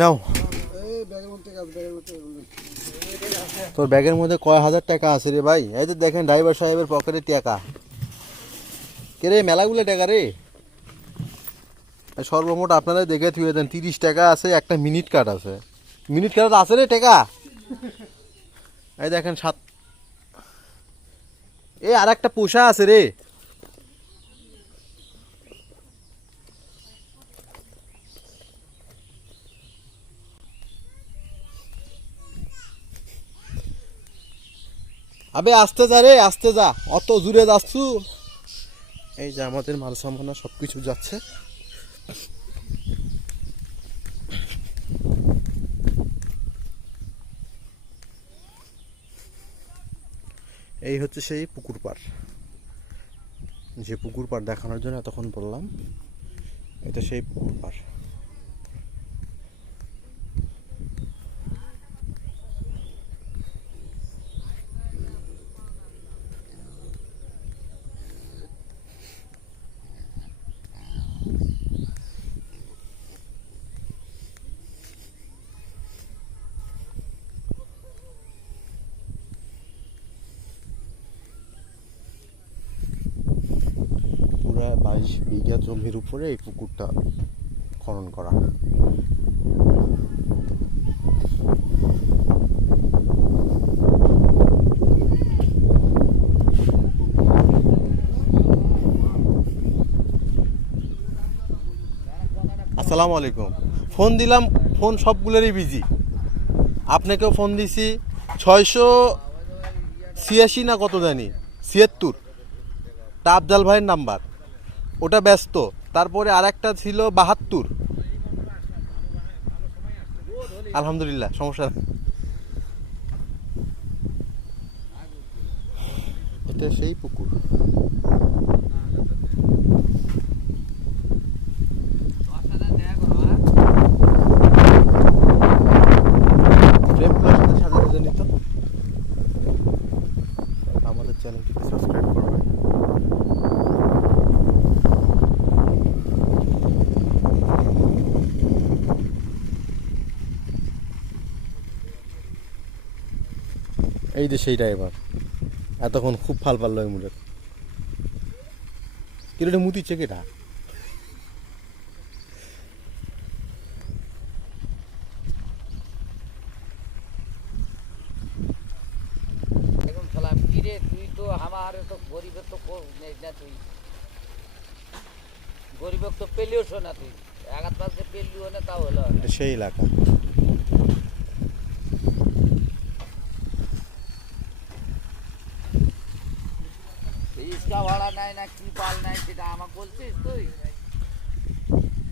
নাও তোর ব্যাগের মধ্যে কয় হাজার টাকা আছে রে ভাই? এই তো দেখেন ড্রাইভার সাহেবের পকেটে টাকা। কে রে মেলাগুলো টাকা রে? সর্বমোট আপনারা দেখে থুয়ে দেন 30 টাকা আছে, একটা মিনিট কার্ড আছে। মিনিট কার্ড আছে রে টাকা। এই দেখেন আর একটা পোষা আছে রে। আবে আসতে যা রে, আসতে যা, অত জুড়ে যাচ্ছু। এই যে আমাদের মাল সামানা সবকিছু যাচ্ছে। এই হচ্ছে সেই পুকুর পাড়, যে পুকুর পাড় দেখানোর জন্য এতক্ষণ বললাম। এটা সেই পুকুর পাড়। পুরা 22 বিঘা জমির উপরে এই পুকুরটা খনন করা। আসসালামু আলাইকুম। ফোন দিলাম, ফোন সবগুলোরই বিজি। আপনাকেও ফোন দিছি 686 না কত জানি 76, তা আফজাল ভাইয়ের নাম্বার, ওটা ব্যস্ত। তারপরে আর একটা ছিল 72। আলহামদুলিল্লাহ, সমস্যা নেই। এটা সেই পুকুর। আমাদের চ্যানেলটিকে সাবস্ক্রাইব করবেন। এই যে সেই ড্রাইভার এতক্ষণ খুব ফাল পারল এই মুড়ে। কিরোটা মুতিচ্ছে কেটা? গরিবের তো পেলিও শোনা, তুই আঘাত পাশে পেলিও না, তাও হলো সেই এলাকা। ইসকা ভাড়া নাই না কি পাল নাই সেটা আমাকে বলছিস তুই?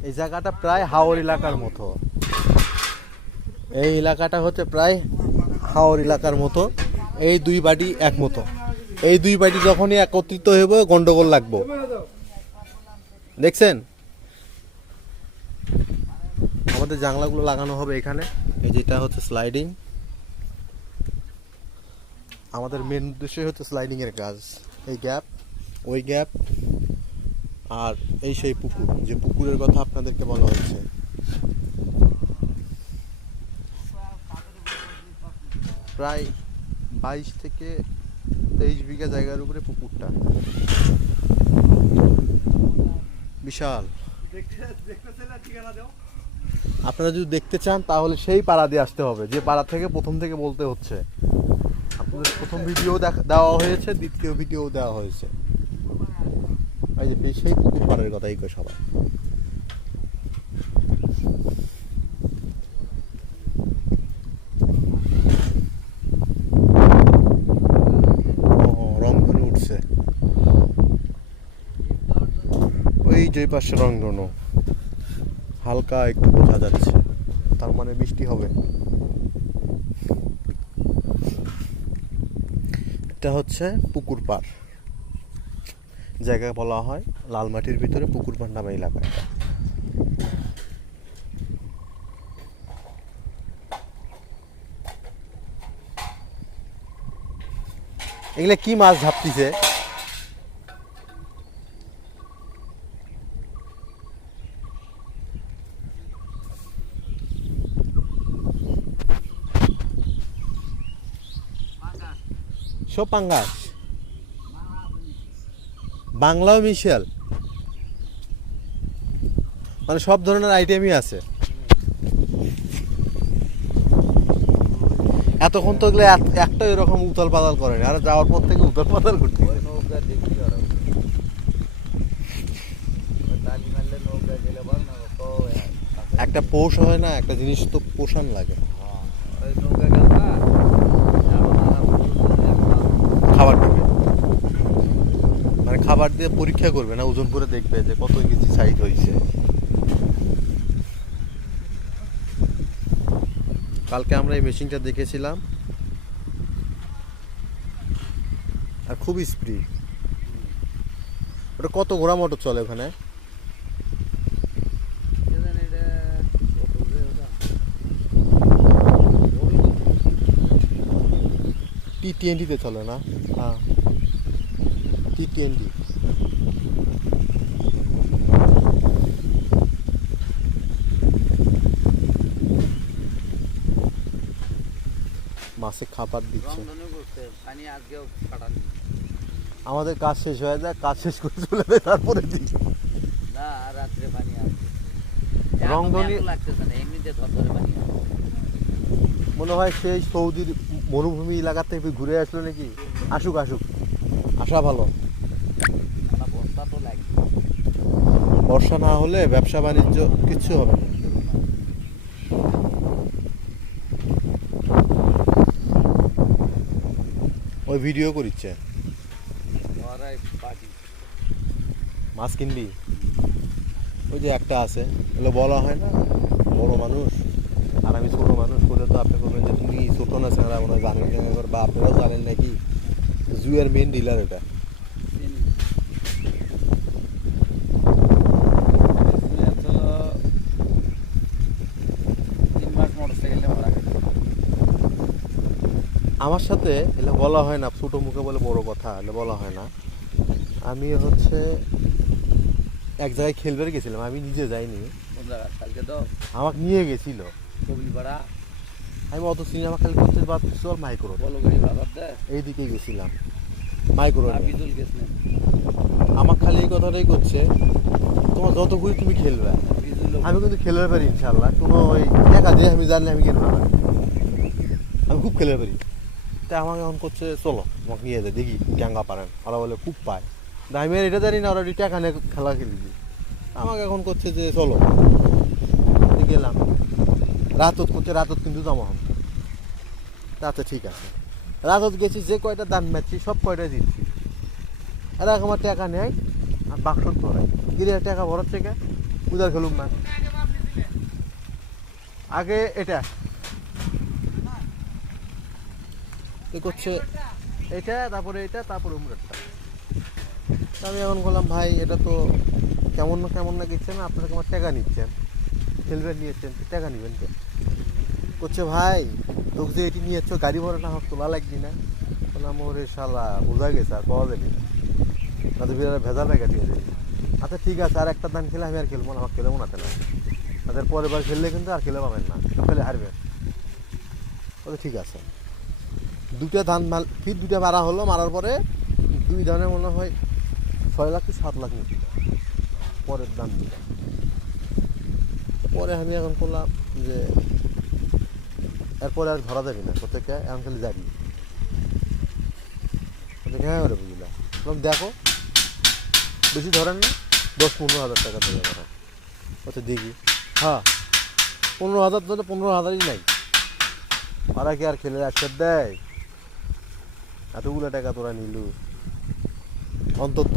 এই জায়গাটা প্রায় হাওর এলাকার মতো। এই এলাকাটা হচ্ছে প্রায় হাওর এলাকার মতো। এই দুই বাড়ি এক মতো। এই দুই বাড়ি যখনই একত্রিত হইব গন্ডগোল লাগবো। দেখছেন আমাদের জানলাগুলো লাগানো হবে এখানে। এই যেটা হচ্ছে স্লাইডিং। আমাদের মেন উদ্দেশ্যই হচ্ছে স্লাইডিং এর কাজ। এই গ্যাপ, ওই গ্যাপ, আর এই সেই পুকুর, যে পুকুরের কথা আপনাদেরকে বলা হচ্ছে। প্রায় 22 থেকে 23 বিঘা জায়গার উপরে পুকুরটা, বিশাল। আপনারা যদি দেখতে চান তাহলে সেই পাড়া দিয়ে আসতে হবে, যে পাড়া থেকে প্রথম থেকে বলতে হচ্ছে। আপনাদের প্রথম ভিডিও দেওয়া হয়েছে, দ্বিতীয় ভিডিও দেওয়া হয়েছে। এই যে সেই পুকুর পাড়ের কথাই কই সবাই। রংধনু উঠছে ওই যে পাশে, রংধনু হালকা একটু বোঝা যাচ্ছে, তার মানে বৃষ্টি হবে। এটা হচ্ছে পুকুর পাড়, জায়গা বলা হয় লালমাটির ভিতরে পুকুর পাড় নামে এলাকাটা। এগুলা কি মাছ ঝাপতিছে? সব পাঙ্গাস, বাংলাও মিশাল, মানে সব ধরনের আইটেমই আছে। এতক্ষণ তো এগুলো একটা এরকম উতাল পাতাল করেনি, আর যাওয়ার পর থেকে উতাল পাতাল করতে ওই নৌকা দেখি ওরা ওই তালি মারলে নৌকা গেলে বল না তো একটা পোষ হয় না, একটা জিনিস তো পোষণ লাগে। ওই নৌকা গেল না খাবার দিবে, মানে খাবার দিয়ে পরীক্ষা করবে না, ওজন করে দেখবে যে কত কেজি সাইজ হয়েছে। কালকে আমরা এই মেশিনটা দেখেছিলাম, আর খুব স্পিড। ওটা কত ঘোড়া মোটর চলে ওখানে? T20 চলে না? হ্যাঁ, T20। মাছে খাবার দিচ্ছে। আমাদের কাজ শেষ হয়ে যায়, কাজ শেষ করে চলে যায়, তারপরে দিই না রাত্রে পানি আসবে। রংধনী লাগতেছে না, এমনিতে ধরে পানি আসবে। মনে হয় সেই সৌদির মরুভূমি এলাকা থেকে ঘুরে আসলো নাকি। আসুক আসুক, আসা ভালো। বস্তা তো লাগবে, বর্ষা না হলে ব্যবসা বাণিজ্য কিচ্ছু হবে না। ওই ভিডিও করিচ্ছে, মাছ কিনবি? ওই যে একটা আছে, এগুলো বলা হয় না, বড় মানুষ আর আমি ছোট মানুষ বলে তো আপনি বলবেন যে তুমি ছোট না, স্যাংরা মনে হয় জানেন না, বা আপনারাও জানেন নাকি। জুয়ের মেন ডিলার এটা। আমার সাথে এলে বলা হয় না, ছোটো মুখে বলে বড় কথা, এলে বলা হয় না। আমি হচ্ছে এক জায়গায় খেলবে গেছিলাম, আমি নিজে যাইনি, কালকে তো আমাকে নিয়ে গেছিল। আমি অত সিনেমা খালি করতে চল মাইক্রো এইদিকে গেছিলাম, মাইক্রো। আমার খালি এই কথাটাই করছে, তোমার যত ঘুরি তুমি খেলবে। আমি কিন্তু খেলতে পারি ইনশাল্লাহ, কোনো ওই টাকা দিয়ে আমি জানলে আমি খেলবো না, আমি খুব খেলতে পারি। তাই আমাকে এখন করছে চলো আমাকে নিয়ে যায় দেখি ট্যাঙ্গা পারেন, ওরা বলে খুব পায়। আমি আর এটা জানি না, ওরা টাকা নিয়ে খেলা খেলবি। আমাকে এখন করছে যে চলো, গেলাম। রাতত করছে, রাতত কিন্তু জমা হবে। আচ্ছা ঠিক আছে, রাতত গেছি, যে কয়টা দান মারছি সব কয়টাই দিচ্ছি। আর আমার টাকা নেয় আর বাক্স ধরাই গিয়ে টাকা ভরার থেকে উদার খেলুম না। আগে এটা করছে, এটা তারপরে এটা তারপরে উমরাটা। আমি এখন বললাম ভাই এটা তো কেমন না কেমন না গেছে না, আপনারা আমার টাকা নিচ্ছেন, খেলবেন নিয়েছেন, টাকা নেবেন কে? করছে ভাই তোকে যে এটি নিয়েছো গাড়ি ভরে না হোক তোলা লাগবি না। বললাম ওরে শালা বোঝা গেছে, আর পাওয়া যাবে না, তাদের ভেজা টাকা দিয়ে দেবে। আচ্ছা ঠিক আছে, আর একটা দান খেলে আমি আর খেলবো না, আমার খেলে মনে না, তাদের পরের বার খেললে কিন্তু আর খেলে পাবেন না, খেলে হারবেন। ওকে ঠিক আছে, দুটা ধান ফির দুটা মারা হলো, মারার পরে দুই ধানে মনে হয় 6 লাখ কি 7 লাখ নিচ্ছিল পরের দাম দিল। পরে আমি এখন করলাম যে এরপরে আর ধরা যাবি না, কোথেকে এখন খালি যাবি। হ্যাঁ ওরে বুঝলাম, দেখো বেশি ধরেন না, 10-15 হাজার টাকা ধরে ধরা। ওতে দেখি হ্যাঁ 15,000 ধরে 15,000ই নাই। ওরা কি আর খেলে একসাথে দেয়? এতগুলো টাকা তোরা নিলু, অন্তত